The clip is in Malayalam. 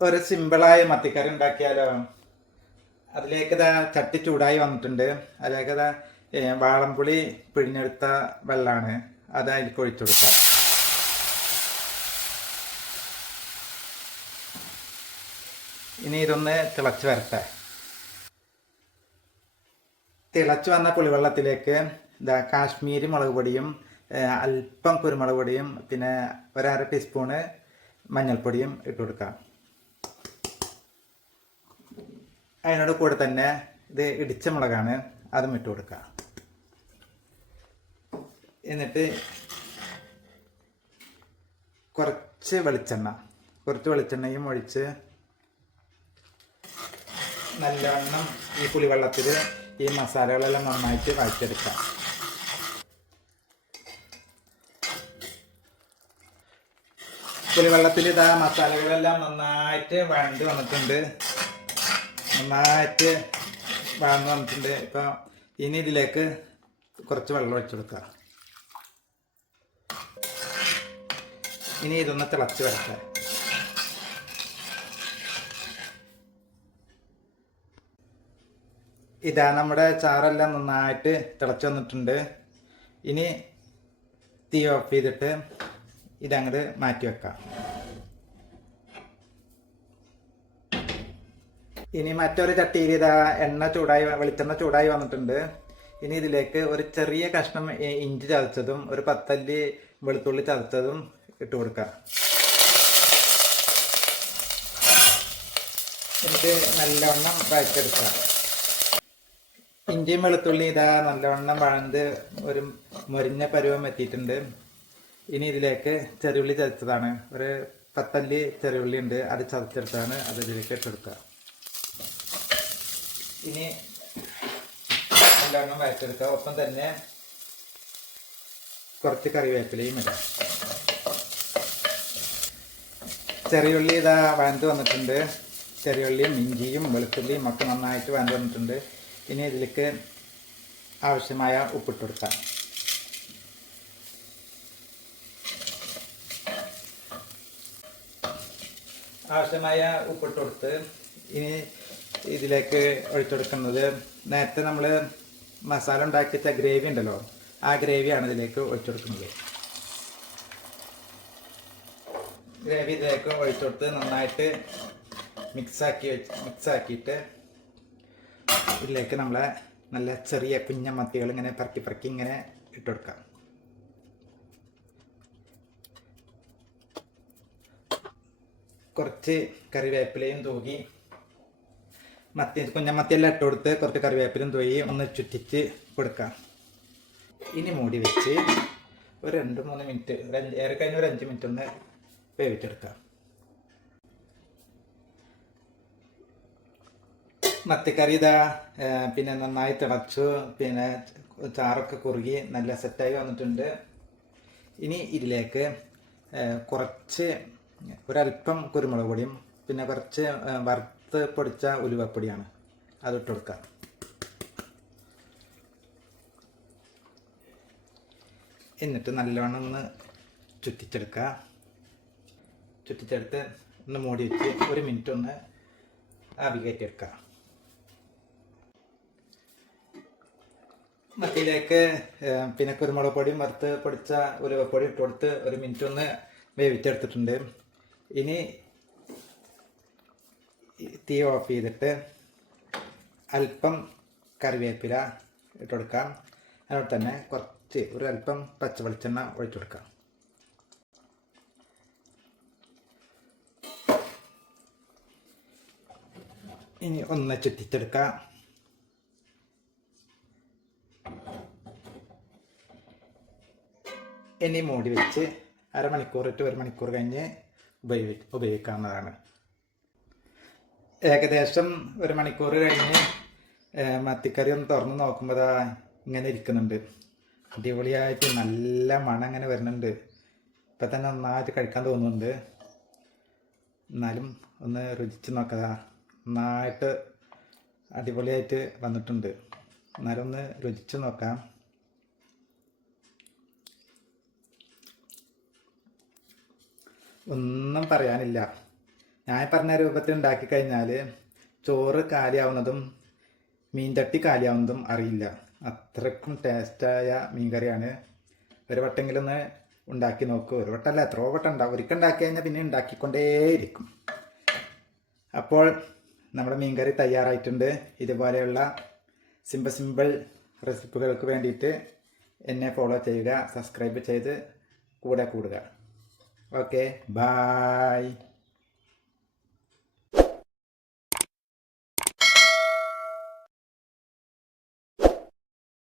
ഒരു സിമ്പിളായ മത്തിക്കറി ഉണ്ടാക്കിയാലോ? അതിലേക്ക് ഇതാ ചട്ടി ചൂടായി വന്നിട്ടുണ്ട്. അതിലേക്ക് ഇതാ വാളംപുളി പിഴിഞ്ഞെടുത്ത വെള്ളമാണ്, അത് അതിലേക്ക് ഒഴിച്ചു കൊടുക്കാം. ഇനി ഇതൊന്ന് തിളച്ച് വരട്ടെ. തിളച്ച് വന്ന പുളിവെള്ളത്തിലേക്ക് ഇതാ കാശ്മീരി മുളക് പൊടിയും അല്പം കുരുമുളക് പൊടിയും പിന്നെ ഒരര ടീസ്പൂണ് മഞ്ഞൾപ്പൊടിയും ഇട്ട് കൊടുക്കാം. അതിനോട് കൂടെ തന്നെ ഇത് ഇടിച്ച മുളകാണ്, അതും ഇട്ട് കൊടുക്കുക. എന്നിട്ട് കുറച്ച് വെളിച്ചെണ്ണയും ഒഴിച്ച് നല്ലവണ്ണം ഈ പുളിവെള്ളത്തിൽ ഈ മസാലകളെല്ലാം നന്നായിട്ട് വഴറ്റിയെടുക്കാം. പുളിവെള്ളത്തിൽ ഇതാ മസാലകളെല്ലാം നന്നായിട്ട് വഴണ്ട് വന്നിട്ടുണ്ട്. ഇപ്പം ഇനി ഇതിലേക്ക് കുറച്ച് വെള്ളം ഒഴിച്ചു കൊടുക്കുക. ഇനി ഇതൊന്ന് തിളച്ച് വരട്ടെ. ഇതാ നമ്മുടെ ചാറെല്ലാം നന്നായിട്ട് തിളച്ച് വന്നിട്ടുണ്ട്. ഇനി തീ ഓഫ് ചെയ്തിട്ട് ഇതങ്ങോട്ട് മാറ്റി വെക്കാം. ഇനി മറ്റൊരു ചട്ടിയിൽ ഇതാ വെളിച്ചെണ്ണ ചൂടായി വന്നിട്ടുണ്ട്. ഇനി ഇതിലേക്ക് ഒരു ചെറിയ കഷ്ണം ഇഞ്ചി ചതച്ചതും ഒരു 10 അല്ലി വെളുത്തുള്ളി ചതച്ചതും ഇട്ട് കൊടുക്കുക. എന്നിട്ട് നല്ലവണ്ണം വഴറ്റെടുക്കുക. ഇഞ്ചിയും വെളുത്തുള്ളി ഇതാ നല്ലവണ്ണം വഴന്ന് ഒരു മൊരിഞ്ഞ പരുവം എത്തിയിട്ടുണ്ട്. ഇനി ഇതിലേക്ക് ചെറിയുള്ളി ചതച്ചതാണ്, ഒരു 10 അല്ലി ചെറിയുള്ളി ഉണ്ട്, അത് ചതച്ചെടുത്താണ്, അത് ഇതിലേക്ക് ഇട്ടെടുക്കുക. ഇനി നല്ലവണ്ണം വഴറ്റെടുക്കുക. ഒപ്പം തന്നെ കുറച്ച് കറിവേപ്പിലയും ഇടാം. ചെറിയുള്ളി ഇതാ വഴണ്ട് വന്നിട്ടുണ്ട്. ചെറിയുള്ളിയും ഇഞ്ചിയും വെളുത്തുള്ളിയും ഒക്കെ നന്നായിട്ട് വഴണ്ട് വന്നിട്ടുണ്ട്. ഇനി ഇതിലേക്ക് ആവശ്യമായ ഉപ്പിട്ട് കൊടുക്കാം. ആവശ്യമായ ഉപ്പിട്ട് കൊടുത്ത് ഇനി ഇതിലേക്ക് ഒഴിച്ചു കൊടുക്കുന്നത് നേരത്തെ നമ്മൾ മസാല ഉണ്ടാക്കിയ ഗ്രേവി ഉണ്ടല്ലോ, ആ ഗ്രേവിയാണ് ഇതിലേക്ക് ഒഴിച്ചു കൊടുക്കുന്നത്. ഗ്രേവി ഇതിലേക്ക് ഒഴിച്ചു കൊടുത്ത് നന്നായിട്ട് മിക്സാക്കിയിട്ട് ഇതിലേക്ക് നമ്മളെ നല്ല ചെറിയ കുഞ്ഞ മത്തികൾ ഇങ്ങനെ പറക്കി ഇങ്ങനെ ഇട്ട് കൊടുക്കാം. കുറച്ച് കറിവേപ്പിലയും തൂകി കുഞ്ഞമത്തിയെല്ലാം ഇട്ട് കൊടുത്ത് കുറച്ച് കറിവേപ്പിലയും തൂകി ഒന്ന് ചുറ്റിച്ച് കൊടുക്കാം. ഇനി മൂടി വെച്ച് ഒരു 2-3 മിനിറ്റ്, ഏറെ കഴിഞ്ഞ ഒരു 5 മിനിറ്റ് ഒന്ന് വേവിച്ചെടുക്കാം. മത്തിക്കറി ഇതാ പിന്നെ നന്നായി തിളച്ചു, പിന്നെ ചാറൊക്കെ കുറുകി നല്ല സെറ്റായി വന്നിട്ടുണ്ട്. ഇനി ഇതിലേക്ക് കുറച്ച് ഒരല്പം കുരുമുളക് പൊടിയും പിന്നെ കുറച്ച് വറുത്ത് പൊടിച്ച ഉലുവപ്പൊടിയാണ്, അതിട്ട് കൊടുക്കുക. എന്നിട്ട് നല്ലോണം ഒന്ന് ചുറ്റിച്ചെടുത്ത് ഒന്ന് മൂടി വെച്ച് 1 മിനിറ്റ് ഒന്ന് ആവി കയറ്റിയെടുക്കുക. മത്തിയിലേക്ക് പിന്നെ കുരുമുളക് പൊടിയും വറുത്ത് പൊടിച്ച ഉലുവപ്പൊടി ഇട്ട് കൊടുത്ത് 1 മിനിറ്റ് ഒന്ന് വേവിച്ചെടുത്തിട്ടുണ്ട്. ഇനി തീ ഓഫ് ചെയ്തിട്ട് അല്പം കറിവേപ്പില ഇട്ട് കൊടുക്കാം. അതുപോലെ തന്നെ ഒരു അല്പം പച്ച വെളിച്ചെണ്ണ ഒഴിച്ചു കൊടുക്കാം. ഇനി ഒന്ന് ചുറ്റിച്ചെടുക്കാം. ഇനി മൂടി വെച്ച് 1/2 to 1 മണിക്കൂർ കഴിഞ്ഞ് ഉപയോഗിക്കാവുന്നതാണ്. ഏകദേശം 1 മണിക്കൂർ കഴിഞ്ഞ് മത്തിക്കറി ഒന്ന് തുറന്ന് നോക്കുമ്പോൾ ഇങ്ങനെ ഇരിക്കുന്നുണ്ട്. അടിപൊളിയായിട്ട് നല്ല മണം അങ്ങനെ വരുന്നുണ്ട്. ഇപ്പം തന്നെ നന്നായിട്ട് കഴിക്കാൻ തോന്നുന്നുണ്ട്. എന്നാലും ഒന്ന് രുചിച്ച് നോക്കതാ, നന്നായിട്ട് അടിപൊളിയായിട്ട് വന്നിട്ടുണ്ട്. എന്നാലും ഒന്ന് രുചിച്ച് നോക്കാം. ഒന്നും പറയാനില്ല, ഞാൻ പറഞ്ഞ രൂപത്തിൽ ഉണ്ടാക്കി കഴിഞ്ഞാൽ ചോറ് കാലിയാവുന്നതും മീൻ ചട്ടി കാലിയാവുന്നതും അറിയില്ല. അത്രക്കും ടേസ്റ്റായ മീൻ കറിയാണ്. ഒരു വട്ടെങ്കിലും ഒന്ന് ഉണ്ടാക്കി നോക്കൂ. ഒരു വട്ടമല്ല, എത്രയോ വട്ടം ഉണ്ടാവും. ഒരിക്കൽ ഉണ്ടാക്കി കഴിഞ്ഞാൽ പിന്നെ ഉണ്ടാക്കിക്കൊണ്ടേയിരിക്കും. അപ്പോൾ നമ്മുടെ മീൻ കറി തയ്യാറായിട്ടുണ്ട്. ഇതുപോലെയുള്ള സിമ്പിൾ റെസിപ്പികൾക്ക് വേണ്ടിയിട്ട് എന്നെ ഫോളോ ചെയ്യുക, സബ്സ്ക്രൈബ് ചെയ്ത് കൂടെ കൂടുക. Okay, bye.